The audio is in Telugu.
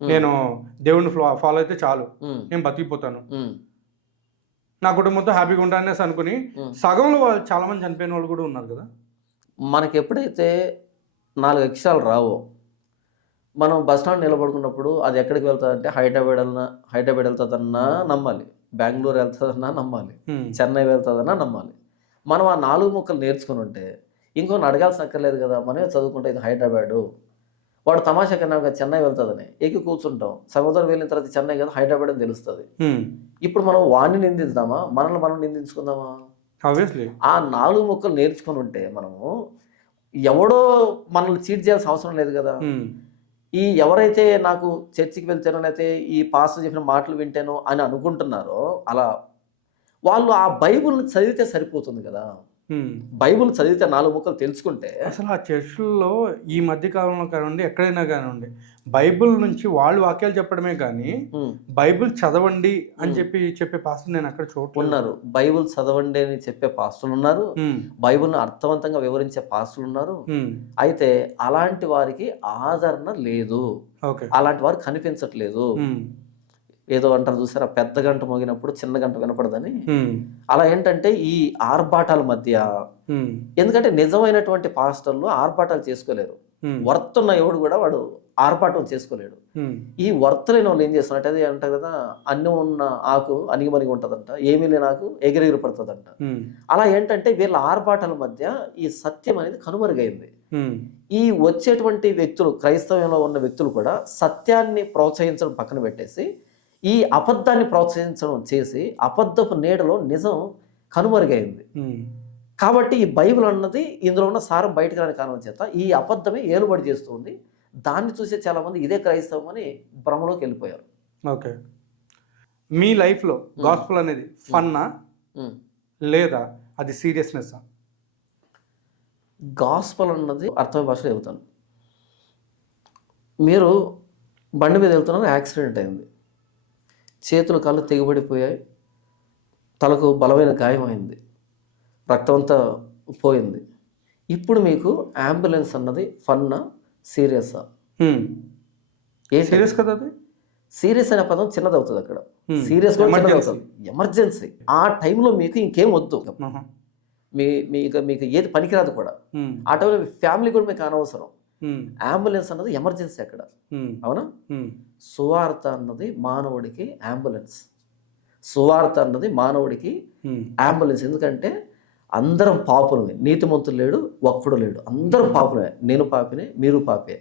నేను దేవుడిని ఫాలో అయితే చాలు, ఉమ్, నేను బతికిపోతాను, ఉమ్, నా కుటుంబంతో హ్యాపీగా ఉంటాననేసి అనుకుని ఉమ్. సగంలో వాళ్ళు చాలా మంది చనిపోయిన వాళ్ళు కూడా ఉన్నారు కదా. మనకి ఎప్పుడైతే 4 అక్షరాలు రావో, మనం బస్ స్టాండ్ నిలబడుకున్నప్పుడు అది ఎక్కడికి వెళ్తుందంటే హైదరాబాద్ వెళ్తుందన్నా నమ్మాలి, బెంగళూరు వెళ్తుందన్నా నమ్మాలి, ఉమ్, చెన్నై వెళ్తుందన్నా నమ్మాలి. మనం ఆ 4 ముక్కలు నేర్చుకుని ఉంటే ఇంకొన్ని అడగాల్సిన అక్కర్లేదు కదా. మనమే చదువుకుంటే ఇది హైదరాబాదు, వాడు తమాషా కన్నా చెన్నై వెళ్తుందని ఎక్కి కూర్చుంటాం. సముద్రం వెళ్ళిన తర్వాత చెన్నై కదా హైదరాబాద్ అని తెలుస్తుంది. ఉమ్, ఇప్పుడు మనం వాడిని నిందిద్దామా, మనల్ని మనం నిందించుకుందామా? ఆబ్వియస్లీ. ఆ 4 ముక్కలు నేర్చుకుని ఉంటే మనము ఎవడో మనల్ని చీట్ చేయాల్సిన అవసరం లేదు కదా. ఉమ్, ఈ ఎవరైతే నాకు చర్చికి వెళ్తానో లేకపోతే ఈ పాస్టర్ చెప్పిన మాటలు వింటానో అని అనుకుంటున్నారో, అలా వాళ్ళు ఆ బైబిల్ని చదివితే సరిపోతుంది కదా. ఉమ్. బైబిల్ చదివితే 4 ముక్కలు తెలుసుకుంటే అసలు ఆ చర్చిల్లో ఈ మధ్య కాలంలో కానివ్వండి, ఎక్కడైనా కానివ్వండి, బైబిల్ నుంచి వాళ్ళు వాక్యాలు చెప్పడమే కానీ ఉమ్, బైబిల్ చదవండి అని చెప్పే పాస్టర్ నేను అక్కడ చూడలేదు. ఉన్నారు. బైబిల్ చదవండి అని చెప్పే పాస్టర్లు ఉన్నారు, ఉమ్, బైబిల్ని అర్థవంతంగా వివరించే పాస్టర్లు ఉన్నారు. ఉమ్, అయితే అలాంటి వారికి ఆదరణ లేదు, ఓకే. అలాంటి వారు కనిపించట్లేదు. ఉమ్, ఏదో అంటారు చూసారా, పెద్ద గంట మోగినప్పుడు చిన్న గంట వినపడదని. ఉమ్, అలా ఏంటంటే ఈ ఆర్భాటాల మధ్య, ఉమ్, ఎందుకంటే నిజమైనటువంటి పాస్టర్లు ఆర్భాటాలు చేసుకోలేరు. ఉమ్, వర్తున్న ఎవడు కూడా వాడు ఆర్భాటం చేసుకోలేడు. ఉమ్, ఈ వర్తలేని వాళ్ళు ఏం చేస్తున్నట్టు, అది అంటారు కదా, అన్నం ఉన్న ఆకు అణిగిమణిగి ఉంటుందంట, ఏమీ లేని ఆకు ఎగిరెగిరి పడుతుందంట. ఉమ్, అలా ఏంటంటే వీళ్ళ ఆర్భాటాల మధ్య ఈ సత్యం అనేది కనుమరుగైంది. ఉమ్, ఈ వచ్చేటువంటి వ్యక్తులు, క్రైస్తవంలో ఉన్న వ్యక్తులు కూడా సత్యాన్ని ప్రోత్సహించడం పక్కన పెట్టేసి ఈ అబద్ధాన్ని ప్రోత్సహించడం చేసి అబద్ధపు నీడలో నిజం కనుమరుగైంది. ఉమ్. కాబట్టి ఈ బైబిల్ అన్నది ఇందులో ఉన్న సారం బయటకు రాని కారణం చేత ఈ అబద్ధమే ఏలుబడి చేస్తుంది. దాన్ని చూసే చాలామంది ఇదే క్రైస్తవం అని భ్రమలోకి వెళ్ళిపోయారు. ఓకే. మీ లైఫ్లో గాస్పుల్ అనేది ఫన్నా ఉమ్. లేదా అది సీరియస్నెస్? గాస్పల్ అన్నది అర్థమైన భాషలో చెబుతాను. మీరు బండి మీద వెళ్తున్నారు, యాక్సిడెంట్ అయింది, చేతులు కాళ్ళు తెగిపడిపోయాయి, తలకు బలమైన గాయమైంది, రక్తం అంతా పోయింది. ఇప్పుడు మీకు అంబులెన్స్ అన్నది ఫన్నా సీరియసా? సీరియస్ కదా అది. సీరియస్ అనే పదం చిన్నది అవుతుంది అక్కడ, సీరియస్ ఎమర్జెన్సీ. ఆ టైంలో మీకు ఇంకేం వద్దు, మీకు ఏది పనికిరాదు కూడా. ఆ టైంలో మీ ఫ్యామిలీ కూడా మీకు అనవసరం. అంబులెన్స్ అన్నది ఎమర్జెన్సీ అక్కడ, అవునా? సువార్త అన్నది మానవుడికి అంబులెన్స్, సువార్త అన్నది మానవుడికి అంబులెన్స్. ఎందుకంటే అందరం పాపులమే, నీతిమంతులు లేడు ఒక్కడు లేడు, అందరం పాపులమే. నేను పాపినే, మీరు పాపే.